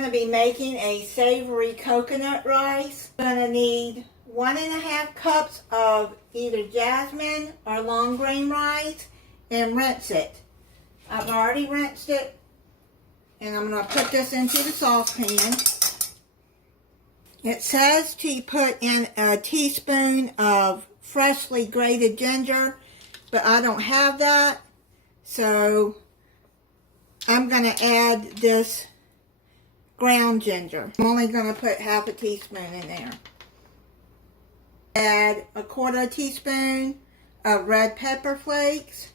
going to be making a savory coconut rice. I'm going to need 1.5 cups of either jasmine or long grain rice and rinse it. I've already rinsed it, and I'm going to put this into the saucepan. It says to put in a teaspoon of freshly grated ginger, but I don't have that, so I'm going to add this ground ginger. I'm only going to put half a teaspoon in there. Add 1/4 teaspoon of red pepper flakes,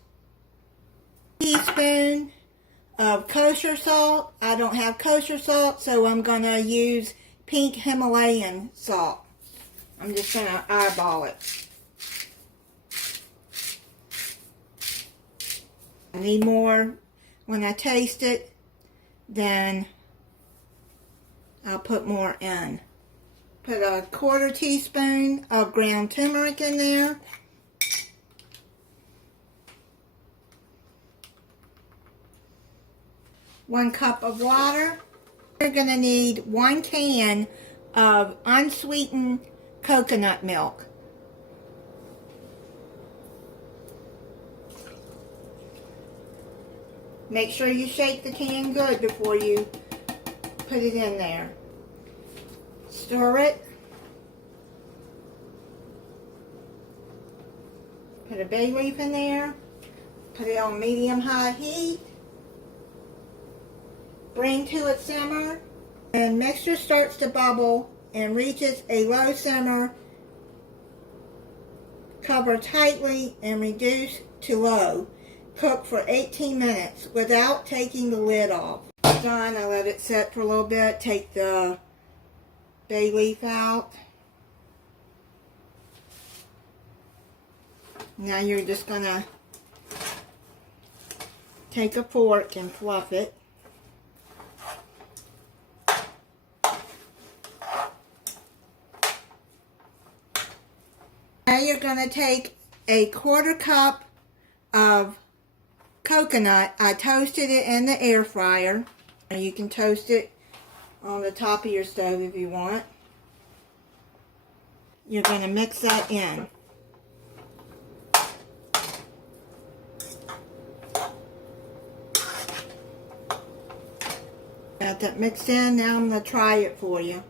teaspoon of kosher salt. I don't have kosher salt, so I'm going to use pink Himalayan salt. I'm just going to eyeball it. I need more when I taste it, then I'll put more in. Put 1/4 teaspoon of ground turmeric in there. One cup of water. You're going to need 1 can of unsweetened coconut milk. Make sure you shake the can good before you put it in there. Stir it. Put a bay leaf in there. Put it on medium-high heat. Bring to a simmer. When mixture starts to bubble and reaches a low simmer, cover tightly and reduce to low. Cook for 18 minutes without taking the lid off. Done. I let it set for a little bit. Take the bay leaf out. Now you're just going to take a fork and fluff it. Now you're going to take 1/4 cup of coconut. I toasted it in the air fryer. And you can toast it on the top of your stove if you want. You're going to mix that in. Got that mixed in. Now I'm going to try it for you.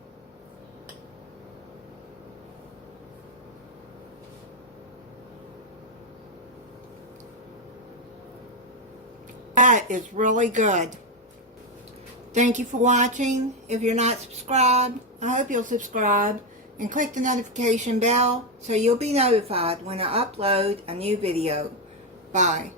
That is really good. Thank you for watching. If you're not subscribed, I hope you'll subscribe and click the notification bell so you'll be notified when I upload a new video. Bye.